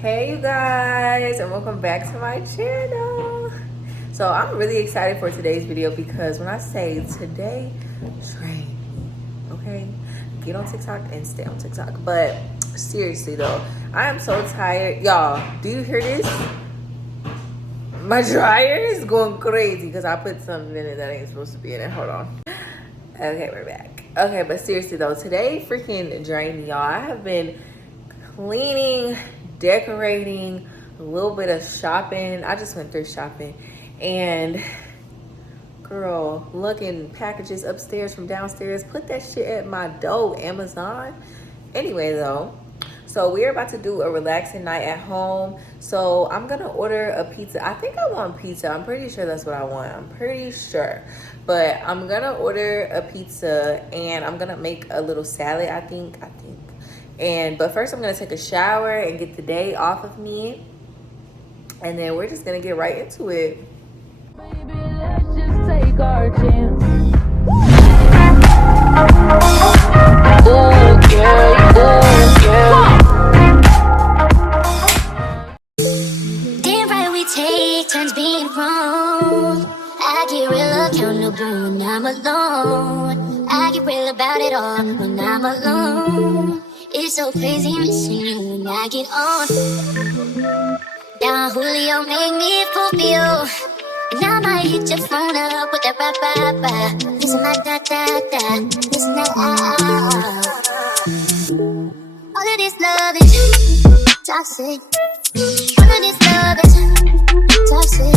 Hey you guys, and welcome back to my channel. So I'm really excited for today's video because when I say today, train, okay? Get on TikTok and stay on TikTok. But seriously though, I am so tired. Y'all, do you hear this? My dryer is going crazy because I put something in it that ain't supposed to be in it. Hold on. Okay, we're back. Okay, but seriously though, today freaking drained me, y'all. I have been cleaning, decorating, a little bit of shopping. I just went thrift shopping, and girl, looking packages upstairs from downstairs. Put that shit at my door, Amazon. Anyway though, so we're about to do a relaxing night at home. So I'm gonna order a pizza. I think I want pizza. I'm pretty sure that's what I want. I'm pretty sure. But I'm gonna order a pizza and I'm gonna make a little salad, I think. But first I'm gonna take a shower and get the day off of me. And then we're just gonna get right into it. Baby, let's just take our chance. Damn right we take turns being wrong. I get real accountable when I'm alone. I get real about it all when I'm alone. It's so crazy missing you when I get on. Down Julio make me fulfill. And I might hit your phone up with that ba-ba-ba. Listen that da-da-da. Listen that ah. All of this love is toxic. All of this love is toxic.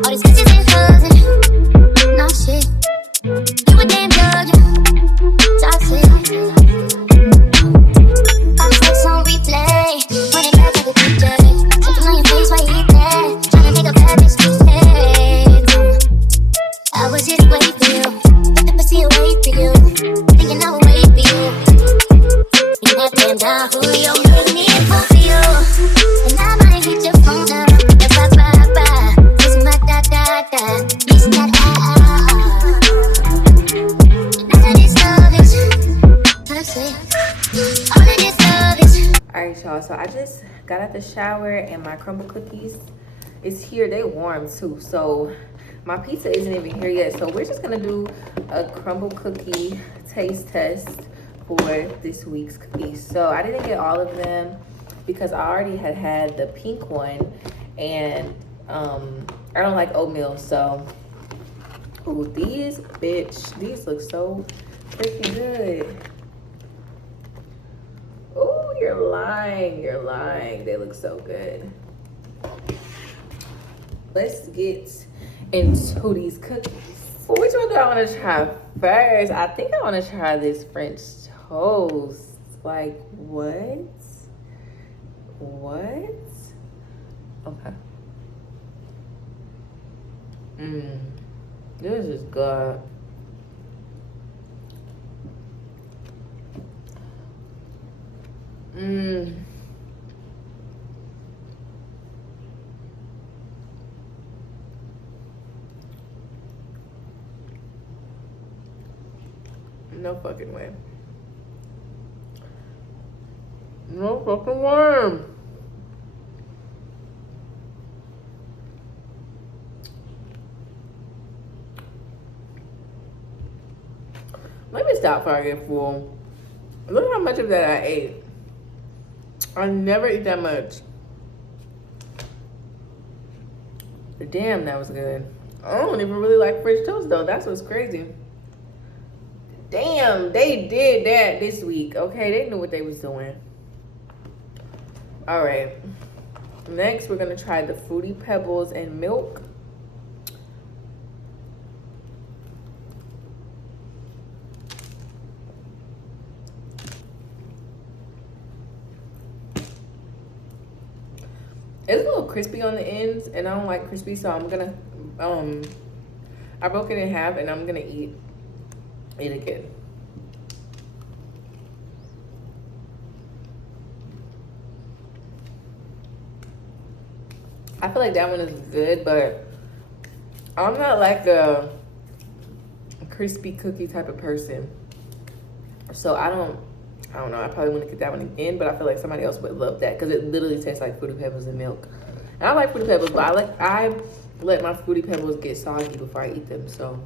All these bitches and hugs and no shit. You a damn drug, you toxic. I'm sex on replay, running back like a DJ. Something on your face while you eat that. Tryna make a bad bitch stay. I was just waiting for you, put the pussy away for you, thinking I would wait for you. And that damn down Julio made me for you. And I might hit your phone up, yeah, ba-ba-ba. Listen my da-da-da, listen that ah. And all of this love is toxic. All of this love is. Alright y'all, so I just got out the shower and my crumble cookies is here. They warm too. So my pizza isn't even here yet. So we're just gonna do a crumble cookie taste test for this week's cookies. So I didn't get all of them because I already had the pink one, and I don't like oatmeal. So ooh, these look so freaking good. Oh, you're lying. They look so good. Let's get into these cookies. Which one do I want to try first? I think I want to try this French toast. Like, what? Okay. This is good. No fucking way. No fucking way. Let me stop before I get full. Look how much of that I ate. I never eat that much. Damn, that was good. I don't even really like French toast though. That's what's crazy. Damn, they did that this week. Okay, they knew what they was doing. All right. Next, we're gonna try the Fruity Pebbles and milk. It's a little crispy on the ends, and I don't like crispy, so I'm gonna I broke it in half, and I'm gonna eat it again. I feel like that one is good, but I'm not like a crispy cookie type of person, so I don't I don't know. I probably wouldn't get that one again, but I feel like somebody else would love that because it literally tastes like Fruity Pebbles and milk. And I like Fruity Pebbles, but I let my Fruity Pebbles get soggy before I eat them. So,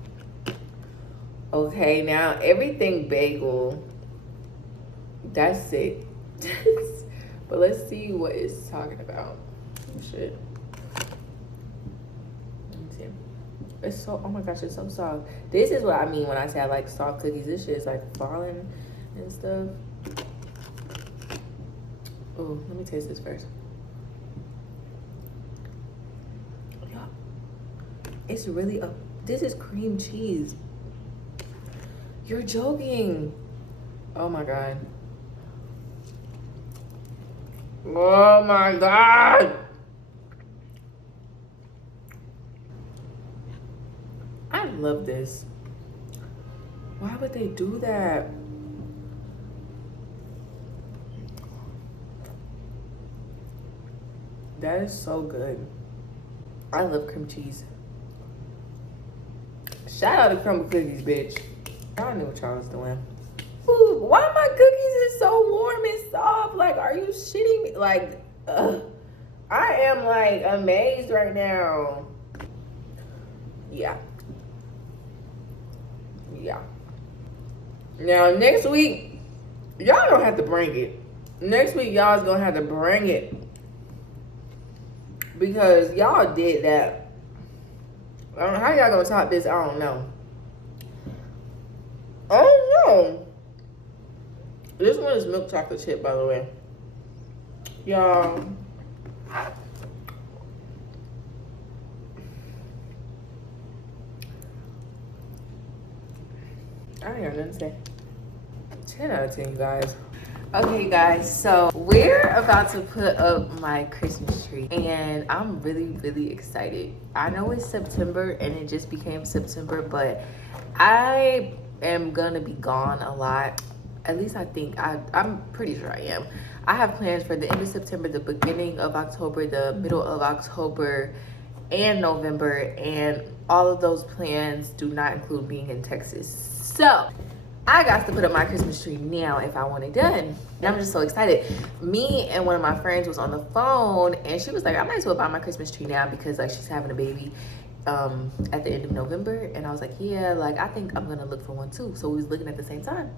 okay, now everything bagel. That's it. But let's see what it's talking about. Shit. Let me see. It's so, oh my gosh, it's so soft. This is what I mean when I say I like soft cookies. This shit is like falling and stuff. Oh, let me taste this first. It's really a, this is cream cheese. You're joking. Oh my God. Oh my God. I love this. Why would they do that? That is so good. I love cream cheese. Shout out to crumbl cookies, bitch. Y'all knew what y'all was doing. Ooh, why my cookies is so warm and soft? Like, are you shitting me? Like, I am like amazed right now. Yeah. Yeah. Now next week, y'all don't have to bring it. Next week, y'all's gonna have to bring it. Because y'all did that. I don't know how y'all gonna top this. I don't know. I don't know. This one is milk chocolate chip, by the way. Y'all. I ain't got nothing to say. 10 out of 10, you guys. Okay, guys, so we're about to put up my Christmas tree, and I'm really, really excited. I know it's September, and it just became September, but I am gonna be gone a lot. At least I think, I'm pretty sure I am. I have plans for the end of September, the beginning of October, the middle of October, and November, and all of those plans do not include being in Texas. So I got to put up my Christmas tree now if I want it done. And I'm just so excited. Me and one of my friends was on the phone, and she was like, I might as well buy my Christmas tree now because like she's having a baby at the end of November. And I was like, yeah, like I think I'm gonna look for one too. So we was looking at the same time.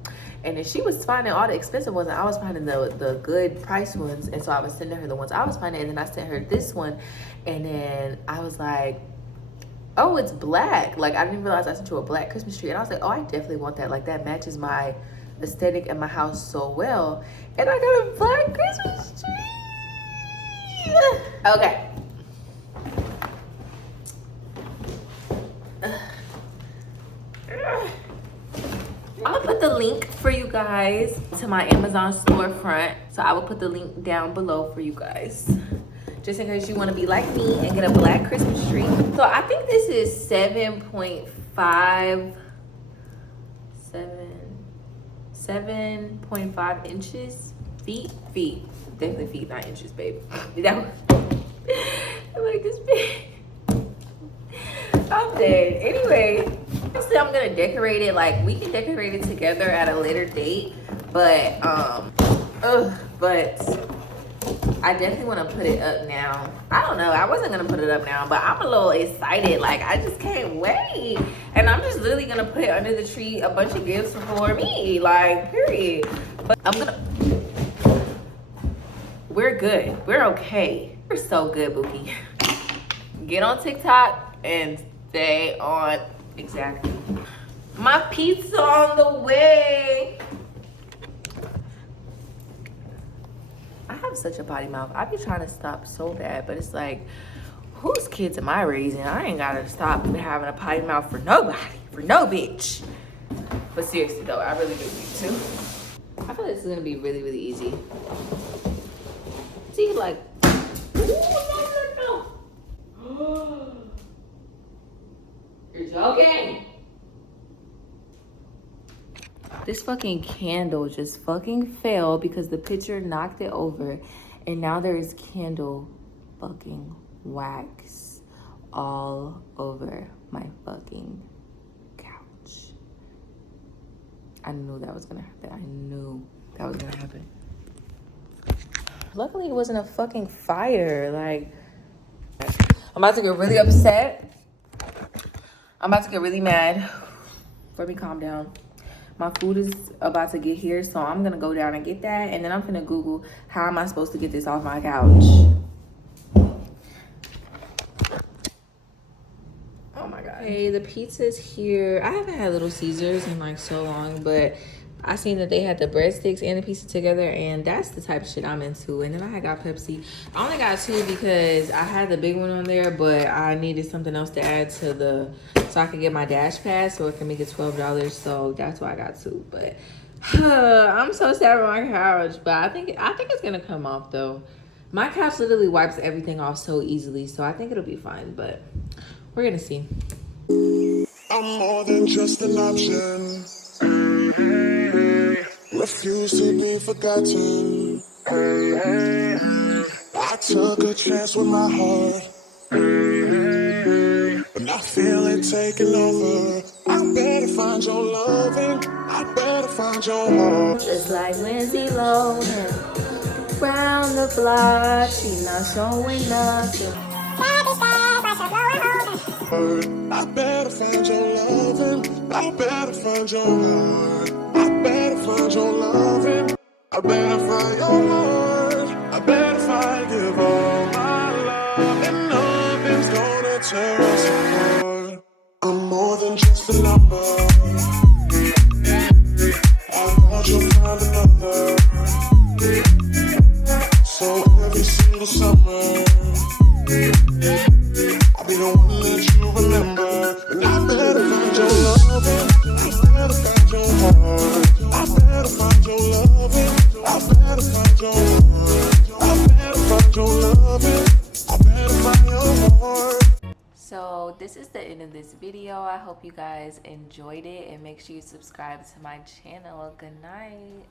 And then she was finding all the expensive ones, and I was finding the good price ones. And so I was sending her the ones I was finding, and then I sent her this one. And then I was like, oh, it's black. Like, I didn't realize I sent you a black Christmas tree. And I was like, oh, I definitely want that. Like, that matches my aesthetic and my house so well. And I got a black Christmas tree. Okay. I'm gonna put the link for you guys to my Amazon storefront. So I will put the link down below for you guys, just in case you want to be like me and get a black Christmas tree. So I think this is 7.5 inches. Feet, definitely feet, not inches, babe. That one. I'm like this big. I'm dead. Anyway, obviously I'm gonna decorate it. Like, we can decorate it together at a later date, but I definitely want to put it up now. I don't know. I wasn't going to put it up now, but I'm a little excited. Like, I just can't wait. And I'm just literally going to put under the tree a bunch of gifts for me. Like, period. But I'm going to... We're good. We're okay. We're so good, Bookie. Get on TikTok and stay on... Exactly. My pizza on the way. I have such a potty mouth. I be trying to stop so bad, but it's like, whose kids am I raising? I ain't gotta stop having a potty mouth for nobody, for no bitch. But seriously though, I really do need to. I feel like this is gonna be really, really easy. See, like, no. You're joking. This fucking candle just fucking fell because the pitcher knocked it over, and now there is candle fucking wax all over my fucking couch. I knew that was gonna happen. I knew that was gonna happen. Luckily, it wasn't a fucking fire. Like, I'm about to get really upset. I'm about to get really mad. Let me calm down. My food is about to get here, so I'm gonna go down and get that, and then I'm gonna Google how am I supposed to get this off my couch. Oh my god. Hey, the pizza's here. I haven't had Little Caesars in like so long, but I seen that they had the breadsticks and the pizza together, and that's the type of shit I'm into. And then I got Pepsi. I only got 2 because I had the big one on there, but I needed something else to add to the, so I could get my Dash Pass so it can make it $12. So that's why I got 2. But I'm so sad on my couch, but I think it's gonna come off though. My couch literally wipes everything off so easily, so I think it'll be fine. But we're gonna see. I'm more than just an option. Refuse to be forgotten. I took a chance with my heart, but I feel it taking over. I better find your loving. I better find your heart. Just like Lindsay Lohan, round the block, she not showing nothing. I better find your loving. I better find your heart. I better find your loving. I better find your heart. I better find, give all my love, and nothing's gonna tear us apart. I'm more than just a number. I want you to find another. So every single summer, I'll be the one that you remember. And I better find your loving. I better find your heart. I better find your loving. I better find your heart. I better find your loving. I better find your heart. So this is the end of this video. I hope you guys enjoyed it, and make sure you subscribe to my channel. Good night.